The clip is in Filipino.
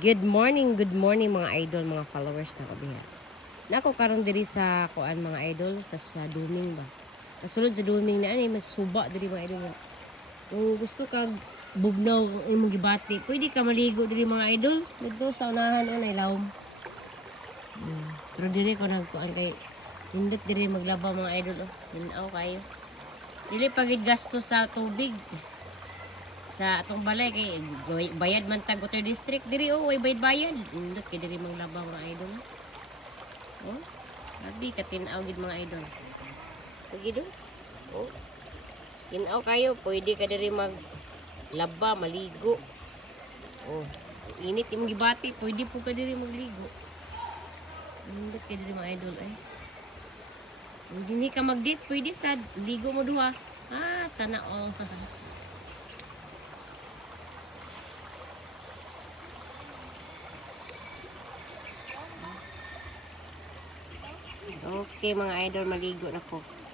Good morning mga idol, mga followers na ko diha. Nako karon diri sa kuan mga idol sa duming ba. Kasulod sa duming na ani mas suba diri mga idol. Kung gusto kag bugnaw ang imong gibati, pwede ka maligo diri mga idol. Dito sa unahan unay lawom. Pero diri ko nagkuan kay nindot diri maglaba mga idol oh. Hinaw kayo. Dili pagid gasto sa tubig. Sa atong balay kay bayad man tag water district diri oh way bayad indot kay diri manglaba mga idol oh labi ka tin-aw gid mga idol pag oh tin-aw kayo pwede ka diri maglaba maligo oh init imong gibati pwede po ka diri magligo indot kay diri mga idol ay hindi ka mag-date pwede sad ligo mo duha sana all Okay mga idol, maligo na ko.